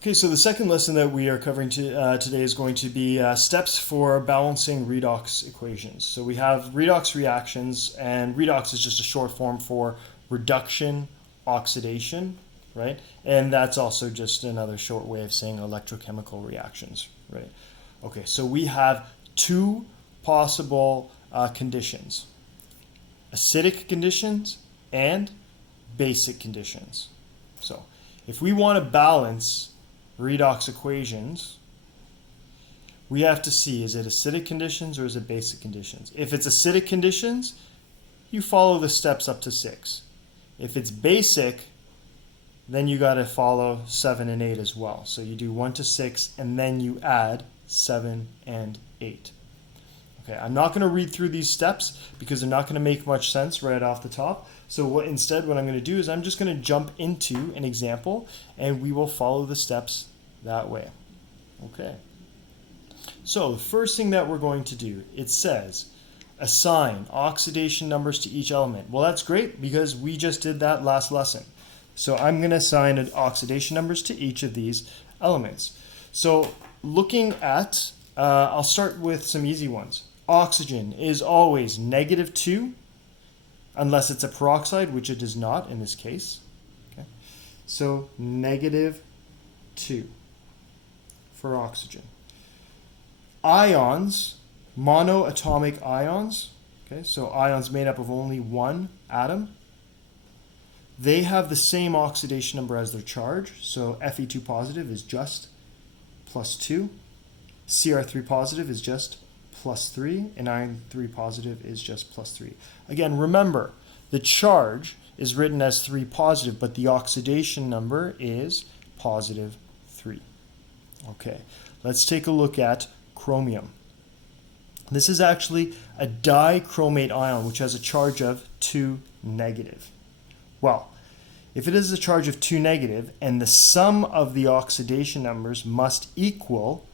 Okay, so the second lesson that we are covering today is going to be steps for balancing redox equations. So we have redox reactions, and redox is just a short form for reduction, oxidation, right? And that's also just another short way of saying electrochemical reactions, right? Okay, so we have two possible conditions: acidic conditions and basic conditions. So if we want to balance redox equations, we have to see, is it acidic conditions or is it basic conditions? If it's acidic conditions, you follow the steps up to 6. If it's basic, then you got to follow 7 and 8 as well. So you do 1 to 6 and then you add 7 and 8. Okay, I'm not going to read through these steps because they're not going to make much sense right off the top. So what I'm going to do is I'm just going to jump into an example and we will follow the steps that way. Okay. So the first thing that we're going to do, it says assign oxidation numbers to each element. Well, that's great because we just did that last lesson. So I'm going to assign oxidation numbers to each of these elements. So looking at, I'll start with some easy ones. Oxygen is always -2 unless it's a peroxide, which it is not in this case. Okay. So -2 for oxygen. Ions, monoatomic ions, okay, so ions made up of only one atom, they have the same oxidation number as their charge. So Fe2 positive is just +2, Cr3 positive is just +3, and iron 3 positive is just +3. Again, remember, the charge is written as 3 positive, but the oxidation number is +3. Okay, let's take a look at chromium. This is actually a dichromate ion, which has a charge of 2 negative. Well, if it is a charge of 2 negative, and the sum of the oxidation numbers must equal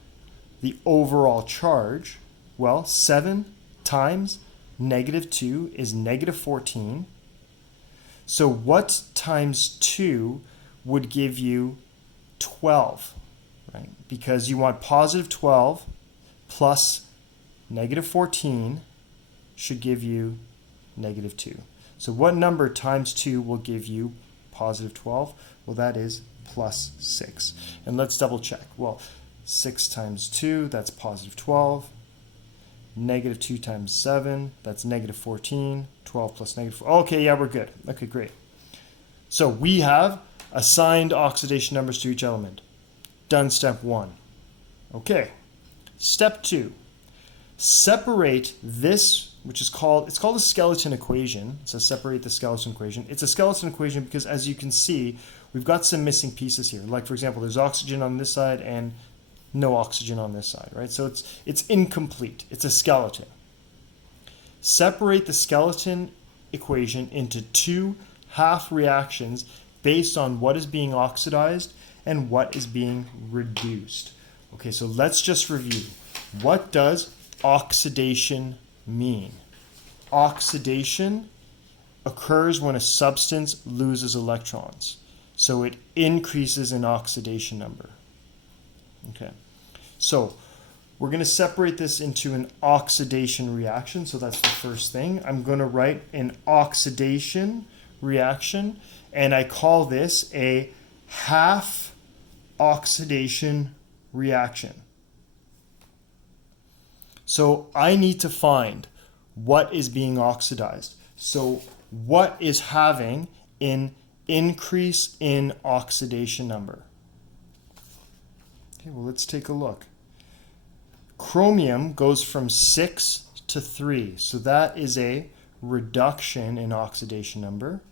the overall charge, well, 7 times -2 is -14. So what times 2 would give you 12, right? Because you want +12 plus -14 should give you -2. So what number times 2 will give you +12? Well, that is +6. And let's double check. Well, 6 times 2, that's +12. -2 times 7, that's -14. 12 plus -4. Okay, yeah, we're good. Okay, great. So we have assigned oxidation numbers to each element. Done step 1. Okay. Step 2. Separate this, which is called a skeleton equation. It says separate the skeleton equation. It's a skeleton equation because, as you can see, we've got some missing pieces here. Like, for example, there's oxygen on this side and no oxygen on this side, right? So it's incomplete. It's a skeleton. Separate the skeleton equation into 2 half reactions based on what is being oxidized and what is being reduced. Okay, so let's just review. What does oxidation mean? Oxidation occurs when a substance loses electrons. So it increases in oxidation number. Okay. So we're going to separate this into an oxidation reaction. So that's the first thing. I'm going to write an oxidation reaction, and I call this a half oxidation reaction. So I need to find what is being oxidized. So what is having an increase in oxidation number? Okay, well, let's take a look. Chromium goes from 6 to 3, so that is a reduction in oxidation number.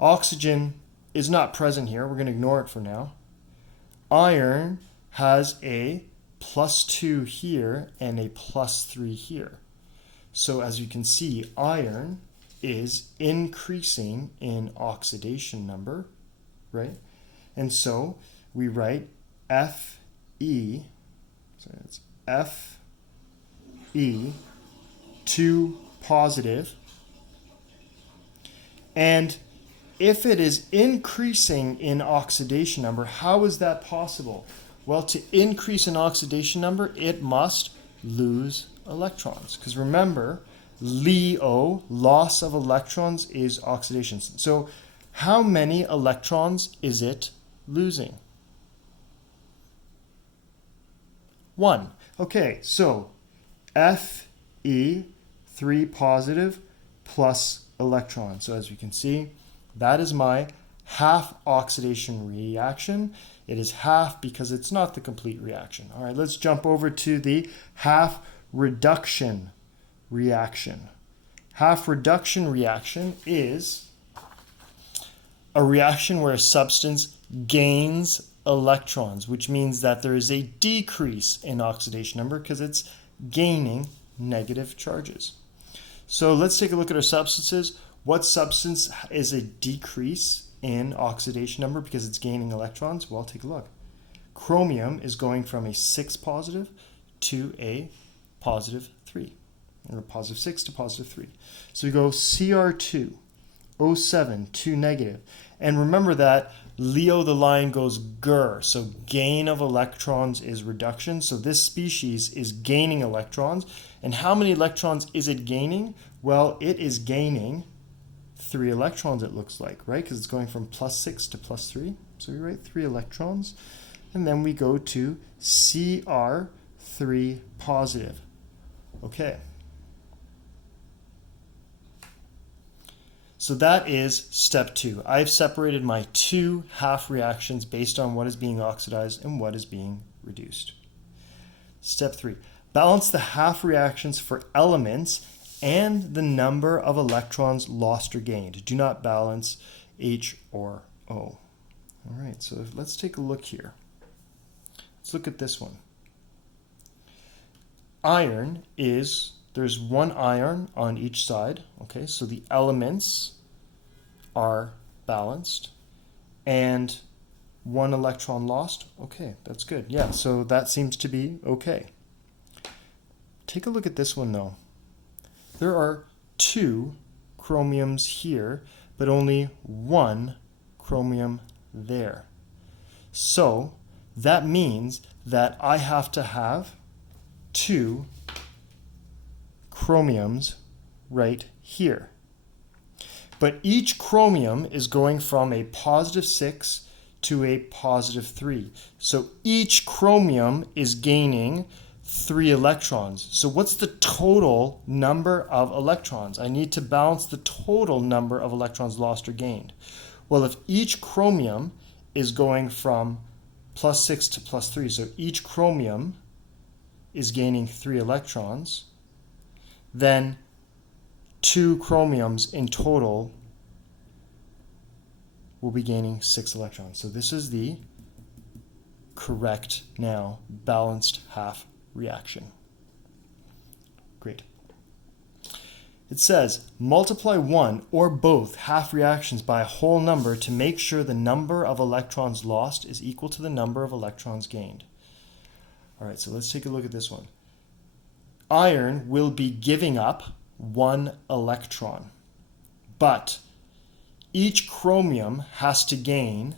Oxygen is not present here. We're going to ignore it for now. Iron has a +2 here and a +3 here. So as you can see, iron is increasing in oxidation number, right? And so we write Fe, so it's Fe 2 positive, and if it is increasing in oxidation number, how is that possible? Well, to increase in oxidation number, it must lose electrons. Because remember, LEO, loss of electrons, is oxidation. So how many electrons is it losing? 1. Okay, so Fe, 3 positive plus electron. So as we can see, that is my half oxidation reaction. It is half because it's not the complete reaction. All right, let's jump over to the half reduction reaction. Half reduction reaction is a reaction where a substance gains electrons, which means that there is a decrease in oxidation number because it's gaining negative charges. So let's take a look at our substances. What substance is a decrease in oxidation number because it's gaining electrons? Well, take a look. Chromium is going from a 6 positive to a positive 3, or a positive 6 to positive 3. So we go Cr2, O7, 2 negative. And remember that LEO, the line goes GR, so gain of electrons is reduction. So this species is gaining electrons. And how many electrons is it gaining? Well, it is gaining 3 electrons, it looks like, right? Because it's going from plus 6 to plus 3. So we write 3 electrons. And then we go to Cr3 positive. Okay. So that is step 2. I've separated my 2 half reactions based on what is being oxidized and what is being reduced. Step 3. Balance the half reactions for elements and the number of electrons lost or gained. Do not balance H or O. All right, so let's take a look here. Let's look at this one. Iron is, there's 1 iron on each side. Okay, so the elements are balanced and 1 electron lost. Okay, that's good. Yeah, so that seems to be okay. Take a look at this one though. There are 2 chromiums here, but only 1 chromium there. So that means that I have to have 2 chromiums right here. But each chromium is going from a positive 6 to a positive 3. So each chromium is gaining 3 electrons. So what's the total number of electrons? I need to balance the total number of electrons lost or gained. Well, if each chromium is going from plus 6 to plus 3, so each chromium is gaining 3 electrons, then 2 chromiums in total will be gaining 6 electrons. So this is the correct, now balanced half reaction. Great. It says multiply one or both half reactions by a whole number to make sure the number of electrons lost is equal to the number of electrons gained. All right, so let's take a look at this one. Iron will be giving up 1 electron, but each chromium has to gain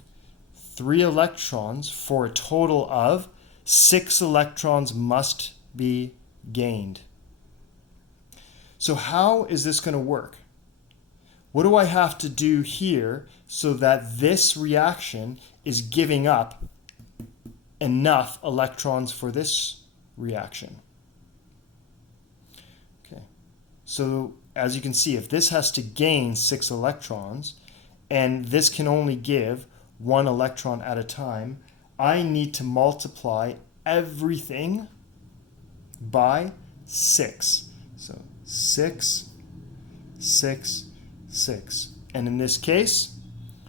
3 electrons for a total of 6 electrons must be gained. So how is this going to work? What do I have to do here so that this reaction is giving up enough electrons for this reaction? Okay, so as you can see, if this has to gain 6 electrons and this can only give 1 electron at a time, I need to multiply everything by 6. So 6, 6, 6. And in this case,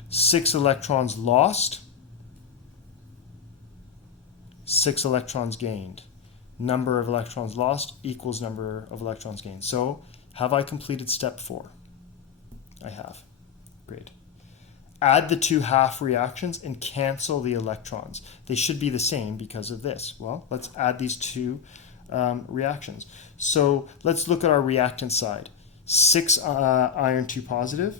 6 electrons lost, 6 electrons gained. Number of electrons lost equals number of electrons gained. So have I completed step 4? I have. Great. Add the 2 half reactions and cancel the electrons. They should be the same because of this. Well, let's add these 2 reactions. So let's look at our reactant side. 6 iron 2 positive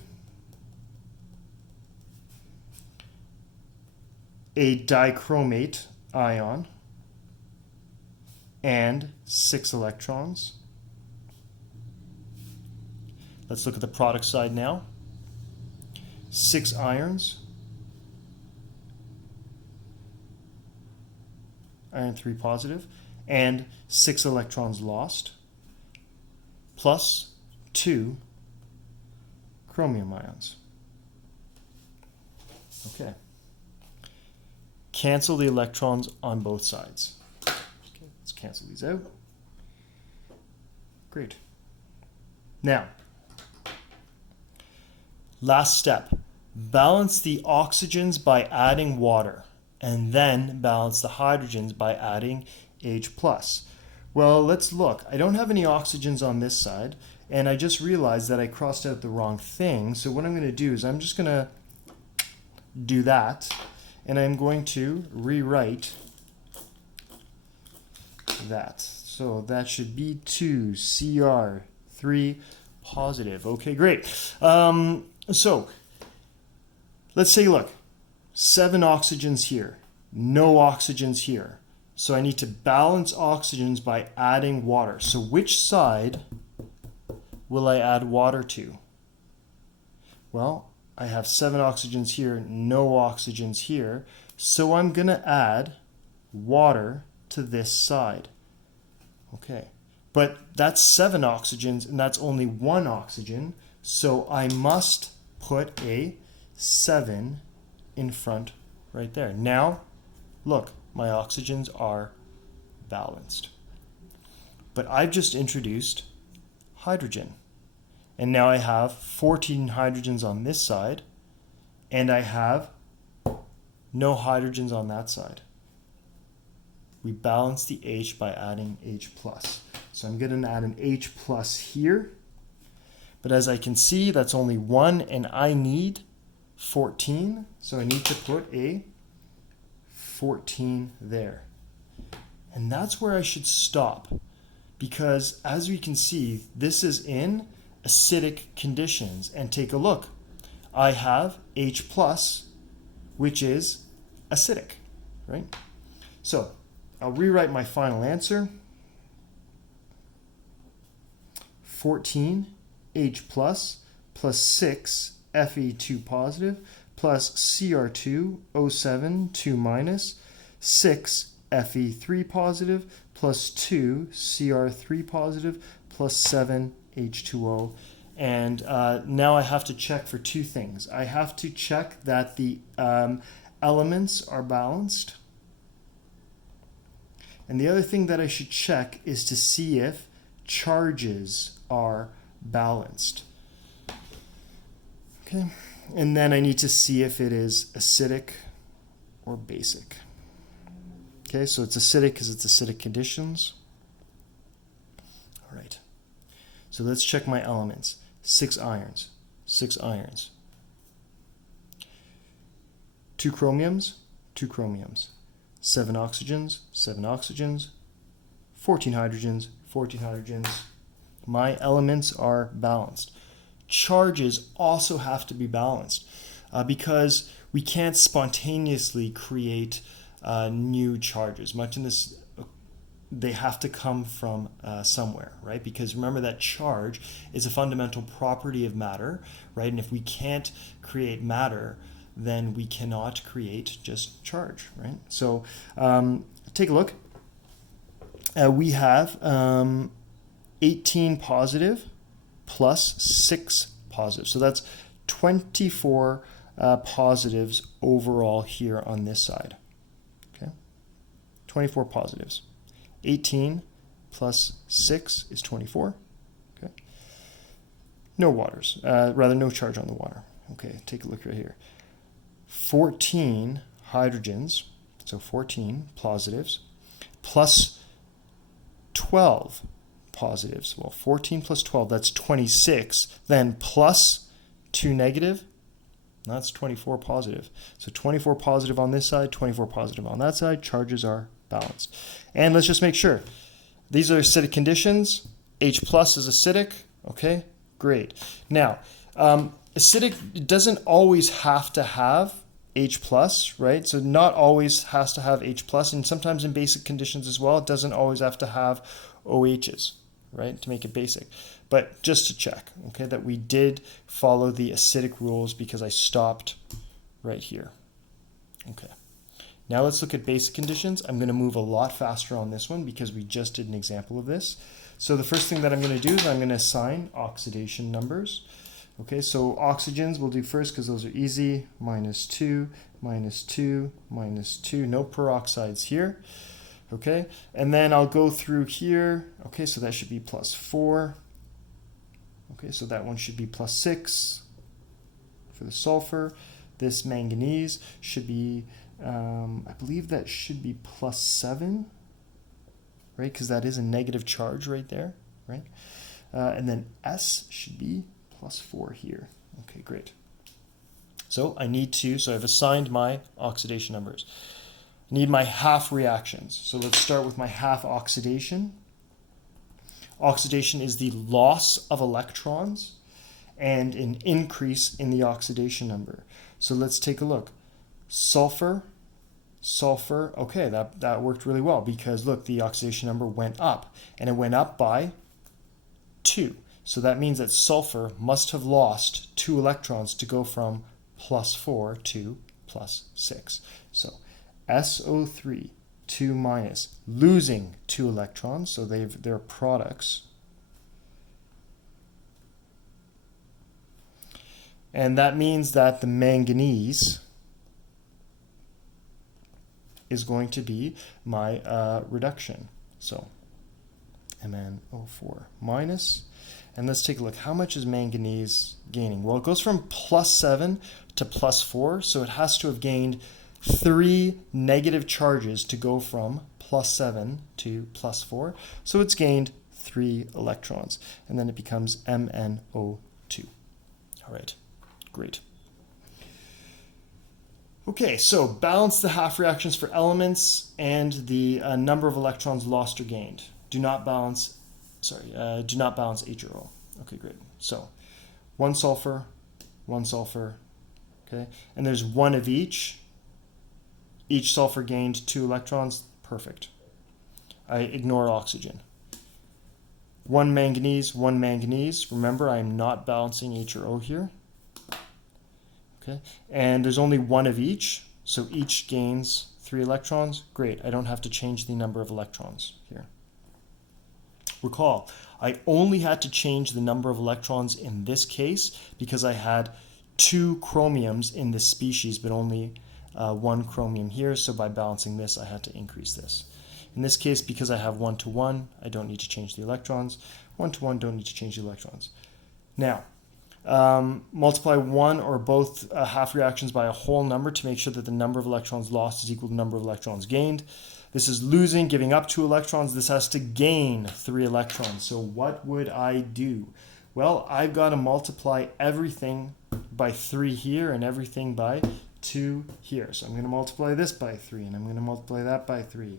a dichromate ion and 6 electrons. Let's look at the product side now. 6 irons, iron 3 positive, and 6 electrons lost, plus 2 chromium ions. Okay. Cancel the electrons on both sides. Okay, let's cancel these out. Great. Now, last step. Balance the oxygens by adding water, and then balance the hydrogens by adding H+. Well, let's look. I don't have any oxygens on this side, and I just realized that I crossed out the wrong thing. So what I'm going to do is I'm just going to do that, and I'm going to rewrite that. So that should be 2Cr3 positive. Okay, great. So let's say, look, 7 oxygens here, no oxygens here. So I need to balance oxygens by adding water. So which side will I add water to? Well, I have 7 oxygens here, no oxygens here. So I'm going to add water to this side. Okay, but that's 7 oxygens and that's only 1 oxygen. So I must put a 7 in front right there. Now, look, my oxygens are balanced. But I've just introduced hydrogen. And now I have 14 hydrogens on this side, and I have no hydrogens on that side. We balance the H by adding H+. So I'm going to add an H+ here. But as I can see, that's only 1, and I need 14. So I need to put a 14 there. And that's where I should stop, because as we can see, this is in acidic conditions. And take a look. I have H+, which is acidic, right? So I'll rewrite my final answer. 14 H plus 6 Fe2 positive plus Cr2 O7 2 minus 6 Fe3 positive plus 2 Cr3 positive plus 7 H2O. And now I have to check for 2 things. I have to check that the elements are balanced. And the other thing that I should check is to see if charges are balanced. Okay, and then I need to see if it is acidic or basic. Okay, so it's acidic because it's acidic conditions. All right, so let's check my elements. 6 irons, 6 irons. 2 chromiums, 2 chromiums. 7 oxygens, 7 oxygens. 14 hydrogens, 14 hydrogens. My elements are balanced. Charges also have to be balanced because we can't spontaneously create new charges. Much in this, they have to come from somewhere, right? Because remember that charge is a fundamental property of matter, right? And if we can't create matter, then we cannot create just charge, right? So take a look. We have 18 positive plus 6 positive. So that's 24 positives overall here on this side. Okay, 24 positives. 18 plus 6 is 24. Okay, no waters, rather no charge on the water. Okay, take a look right here. 14 hydrogens, so 14 positives, plus 12 positives. Well, 14 plus 12, that's 26. Then plus 2 negative, that's 24 positive. So 24 positive on this side, 24 positive on that side. Charges are balanced. And let's just make sure. These are acidic conditions. H plus is acidic. Okay, great. Now, acidic doesn't always have to have H plus, right? So not always has to have H plus, and sometimes in basic conditions as well, it doesn't always have to have OHs, right, to make it basic. But just to check, okay, that we did follow the acidic rules because I stopped right here. Okay. Now let's look at basic conditions. I'm going to move a lot faster on this one because we just did an example of this. So the first thing that I'm going to do is I'm going to assign oxidation numbers. Okay, so oxygens we'll do first because those are easy. -2, -2, -2. No peroxides here. Okay, and then I'll go through here. Okay, so that should be +4. Okay, so that one should be +6 for the sulfur. This manganese should be, I believe that should be +7, right? Because that is a negative charge right there, right? And then S should be +4 here. Okay, great. So I've assigned my oxidation numbers. I need my half reactions. So let's start with my half oxidation. Oxidation is the loss of electrons and an increase in the oxidation number. So let's take a look. Sulfur, okay, that worked really well because look, the oxidation number went up, and it went up by 2. So that means that sulfur must have lost 2 electrons to go from +4 to +6. So SO3, 2-, losing 2 electrons, so they're products. And that means that the manganese is going to be my reduction. So MnO4-. And let's take a look. How much is manganese gaining? Well, it goes from +7 to +4, so it has to have gained 3 negative charges to go from +7 to +4. So it's gained 3 electrons, and then it becomes MnO2. All right, great. Okay, so balance the half reactions for elements and the number of electrons lost or gained. Do not balance H or O. Okay, great. So 1 sulfur, 1 sulfur, okay? And there's 1 of each. Each sulfur gained 2 electrons. Perfect. I ignore oxygen. 1 manganese, 1 manganese. Remember, I am not balancing H or O here. Okay, and there's only 1 of each, so each gains 3 electrons. Great, I don't have to change the number of electrons here. Recall, I only had to change the number of electrons in this case because I had 2 chromiums in this species, but only 1 chromium here, so by balancing this, I had to increase this. In this case, because I have 1-to-1, I don't need to change the electrons. 1-to-1, don't need to change the electrons. Now, multiply one or both half reactions by a whole number to make sure that the number of electrons lost is equal to the number of electrons gained. This is losing, giving up 2 electrons. This has to gain 3 electrons. So what would I do? Well, I've got to multiply everything by 3 here and everything by 2 here. So I'm going to multiply this by 3, and I'm going to multiply that by 3.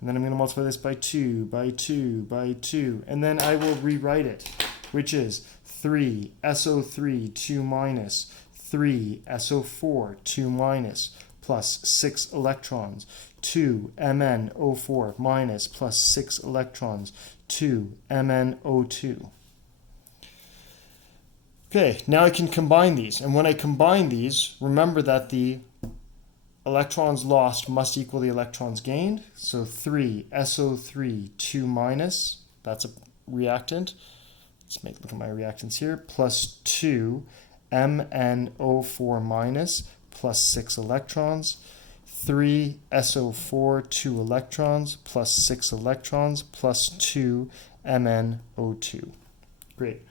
And then I'm going to multiply this by 2, by 2, by 2. And then I will rewrite it, which is 3 SO3 2-, 3 SO4 2-, plus 6 electrons, 2 MnO4- plus 6 electrons, 2 MnO2. Okay, now I can combine these, and when I combine these, remember that the electrons lost must equal the electrons gained. So 3 SO3 2-, that's a reactant. Let's look at my reactants here, plus 2 MnO4- plus 6 electrons, 3 SO4 2 electrons, plus 6 electrons, plus 2 MnO2. Great.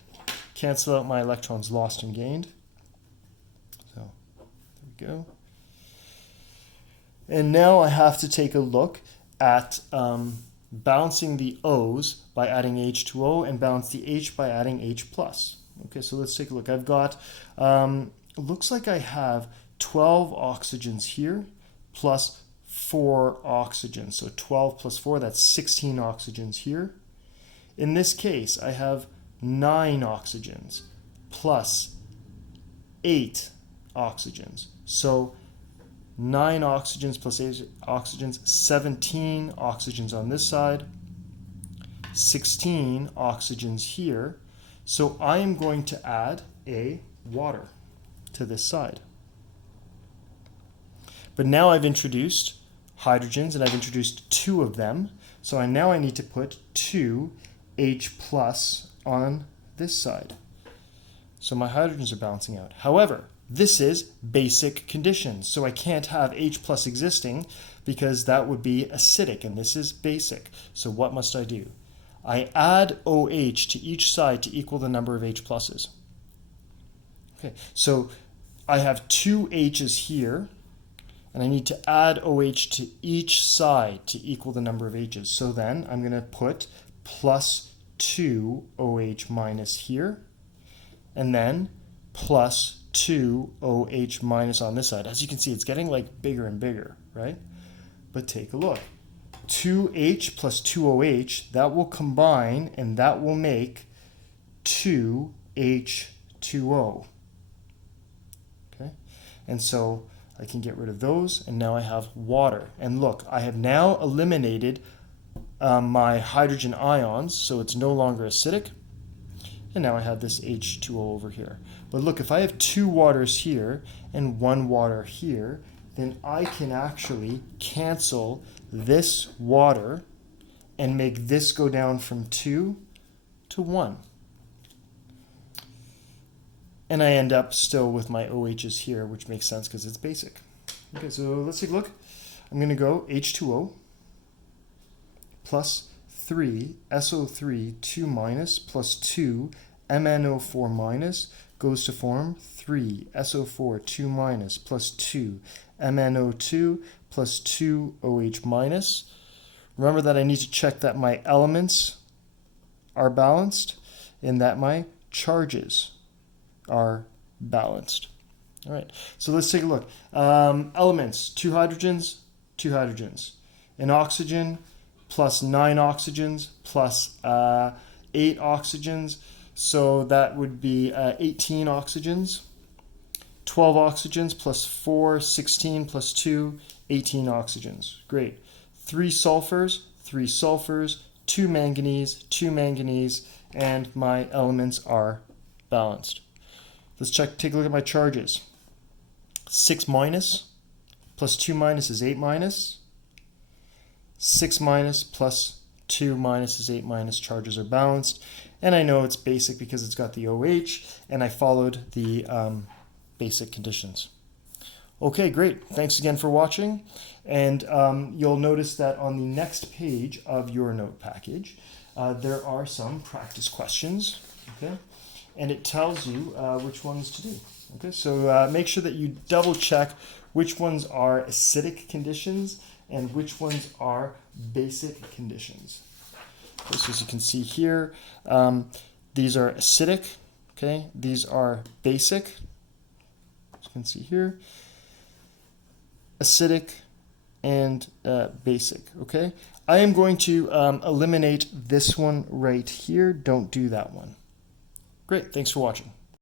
Cancel out my electrons lost and gained. So there we go. And now I have to take a look at balancing the O's by adding H2O and balance the H by adding H+. Okay, so let's take a look. I've got, it looks like I have 12 oxygens here plus 4 oxygens. So 12 plus 4, that's 16 oxygens here. In this case, I have 9 oxygens plus 8 oxygens. So 9 oxygens plus 8 oxygens, 17 oxygens on this side, 16 oxygens here. So I am going to add a water to this side. But now I've introduced hydrogens, and I've introduced 2 of them. So now I need to put 2 H plus on this side. So my hydrogens are balancing out. However, this is basic conditions, so I can't have H plus existing because that would be acidic, and this is basic. So what must I do? I add OH to each side to equal the number of H pluses. Okay, so I have 2 H's here, and I need to add OH to each side to equal the number of H's. So then I'm going to put plus 2 OH minus here, and then plus 2 OH minus on this side. As you can see, it's getting like bigger and bigger, right? But take a look. 2H plus 2OH, that will combine, and that will make 2H2O. Okay? And so I can get rid of those, and now I have water. And look, I have now eliminated my hydrogen ions, so it's no longer acidic. And now I have this H2O over here. But look, if I have 2 waters here and 1 water here, then I can actually cancel this water and make this go down from 2 to 1. And I end up still with my OHs here, which makes sense because it's basic. Okay, so let's take a look. I'm going to go H2O plus 3 SO3 2 minus plus 2 MnO4 minus goes to form 3 SO4 2 minus plus 2 MnO2 plus 2 OH minus. Remember that I need to check that my elements are balanced and that my charges are balanced. All right, so let's take a look. Elements, 2 hydrogens, 2 hydrogens. An oxygen plus 9 oxygens plus 8 oxygens. So that would be 18 oxygens. 12 oxygens plus 4, 16 plus 2, 18 oxygens. Great. 3 sulfurs, 2 manganese, and my elements are balanced. Let's take a look at my charges. 6 minus plus 2 minus is 8 minus. 6 minus plus 2 minus is 8 minus. Charges are balanced. And I know it's basic because it's got the OH, and I followed the basic conditions. Okay, great. Thanks again for watching. And you'll notice that on the next page of your note package, there are some practice questions. Okay, and it tells you which ones to do. Okay, so make sure that you double check which ones are acidic conditions and which ones are basic conditions. Okay, so as you can see here, these are acidic. Okay, these are basic. As you can see here, acidic and basic. Okay, I am going to eliminate this one right here. Don't do that one. Great, thanks for watching.